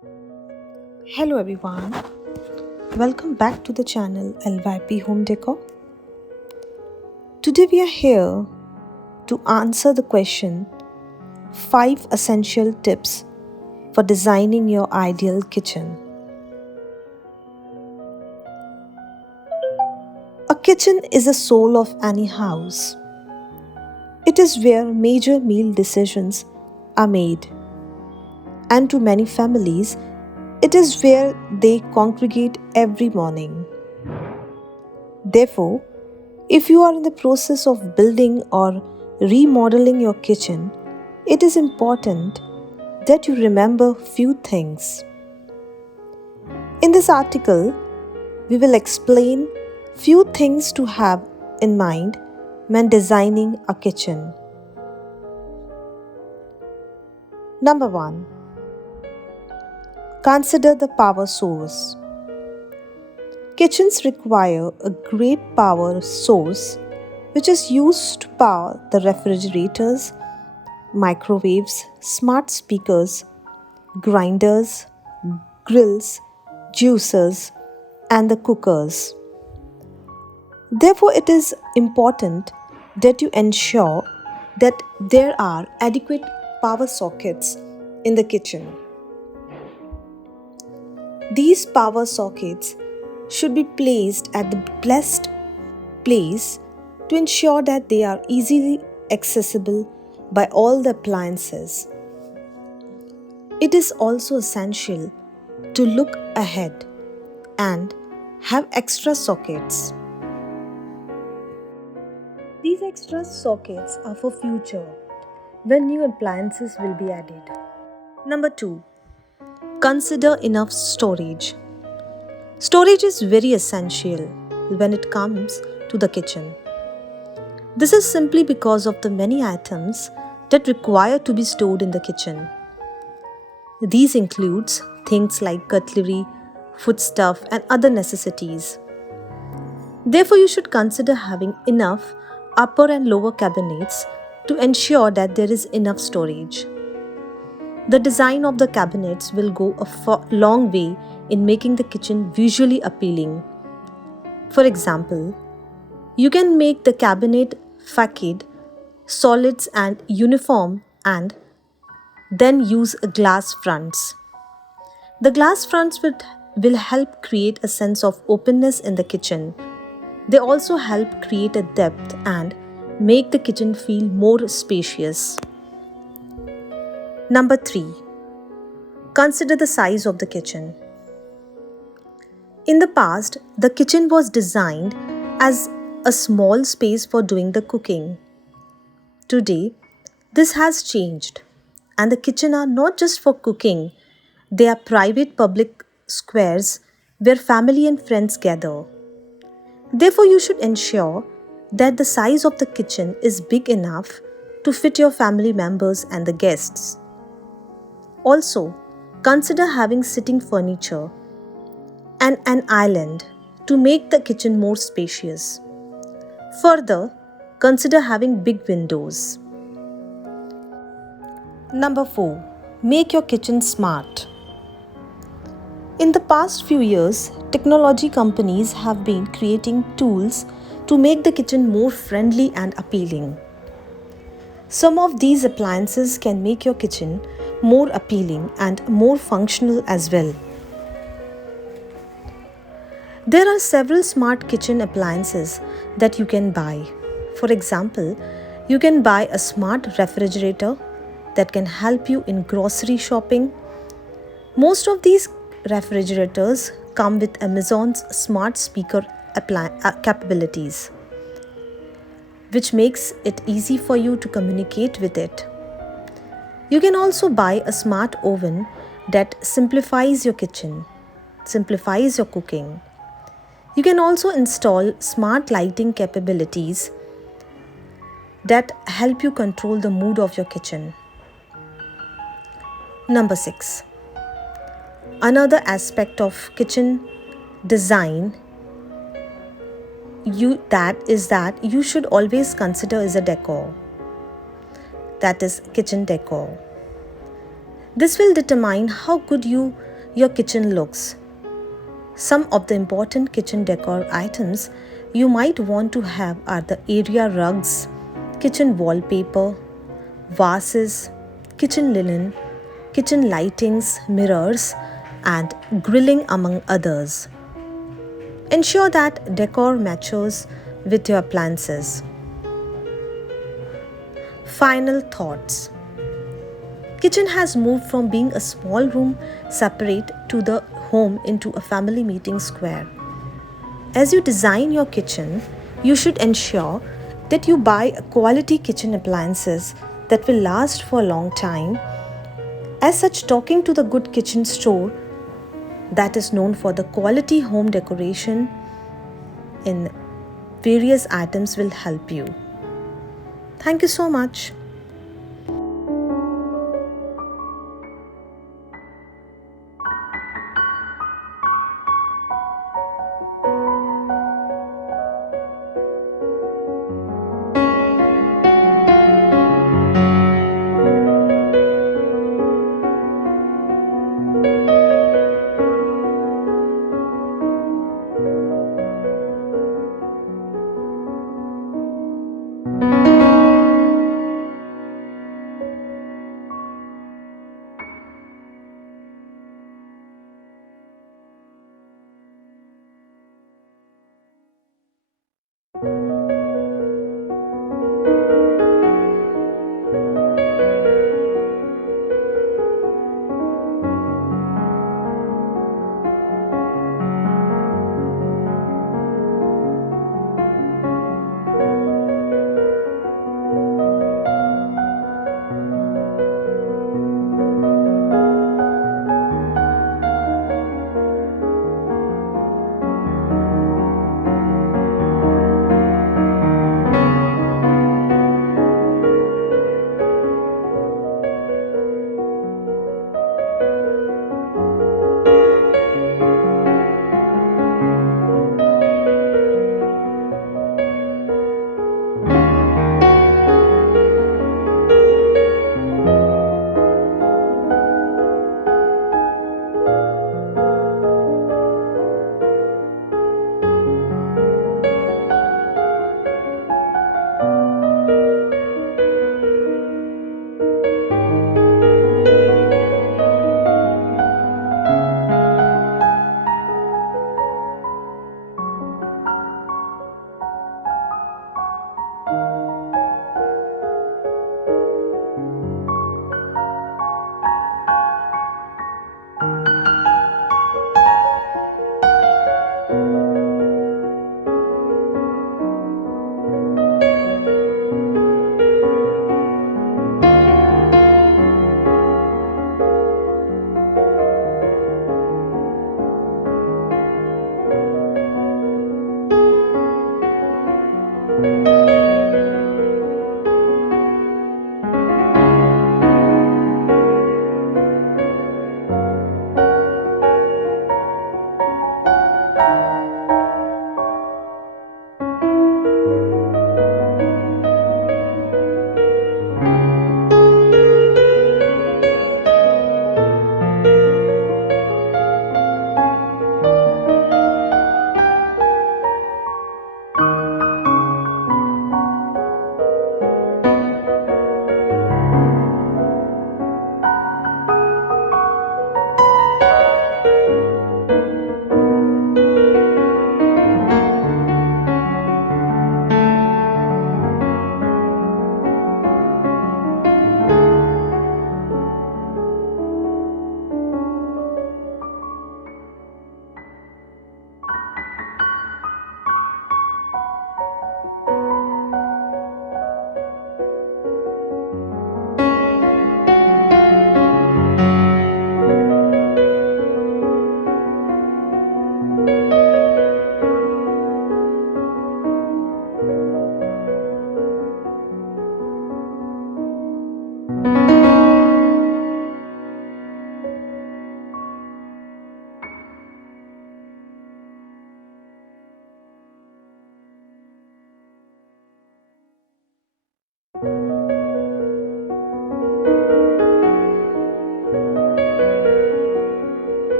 Hello everyone, welcome back to the channel LYP Home Decor. Today we are here to answer the question 5 essential tips for designing your ideal kitchen. A kitchen is the soul of any house. It is where major meal decisions are made, and to many families, it is where they congregate every morning. Therefore, if you are in the process of building or remodeling your kitchen, it is important that you remember few things. In this article, we will explain few things to have in mind when designing a kitchen. Number 1. Consider the power source. Kitchens require a great power source which is used to power the refrigerators, microwaves, smart speakers, grinders, grills, juicers, and the cookers. Therefore, it is important that you ensure that there are adequate power sockets in the kitchen. These power sockets should be placed at the best place to ensure that they are easily accessible by all the appliances. It is also essential to look ahead and have extra sockets. These extra sockets are for future when new appliances will be added. Number 2. Consider enough storage. Storage is very essential when it comes to the kitchen. This is simply because of the many items that require to be stored in the kitchen. These includes things like cutlery, foodstuff, and other necessities. Therefore, you should consider having enough upper and lower cabinets to ensure that there is enough storage. The design of the cabinets will go a long way in making the kitchen visually appealing. For example, you can make the cabinet facade, solids and uniform and then use glass fronts. The glass fronts will help create a sense of openness in the kitchen. They also help create a depth and make the kitchen feel more spacious. Number 3. Consider the size of the kitchen. In the past, the kitchen was designed as a small space for doing the cooking. Today, this has changed, and the kitchen are not just for cooking, they are private public squares where family and friends gather. Therefore, you should ensure that the size of the kitchen is big enough to fit your family members and the guests. Also, consider having sitting furniture and an island to make the kitchen more spacious. Further, consider having big windows. Number 4. Make your kitchen smart. In the past few years, technology companies have been creating tools to make the kitchen more friendly and appealing. Some of these appliances can make your kitchen more appealing and more functional as well. There are several smart kitchen appliances that you can buy. For example, you can buy a smart refrigerator that can help you in grocery shopping. Most of these refrigerators come with Amazon's smart speaker capabilities, which makes it easy for you to communicate with it. You can also buy a smart oven that simplifies your kitchen, simplifies your cooking. You can also install smart lighting capabilities that help you control the mood of your kitchen. Number 6. Another aspect of kitchen design that you should always consider is a decor. That is kitchen decor. This will determine how good your kitchen looks. Some of the important kitchen decor items you might want to have are the area rugs, kitchen wallpaper, vases, kitchen linen, kitchen lightings, mirrors, and grilling, among others. Ensure that decor matches with your appliances. Final thoughts. Kitchen has moved from being a small room separate to the home into a family meeting square. As you design your kitchen, you should ensure that you buy quality kitchen appliances that will last for a long time. As such, talking to the Good Kitchen store that is known for the quality home decoration in various items will help you. Thank you so much.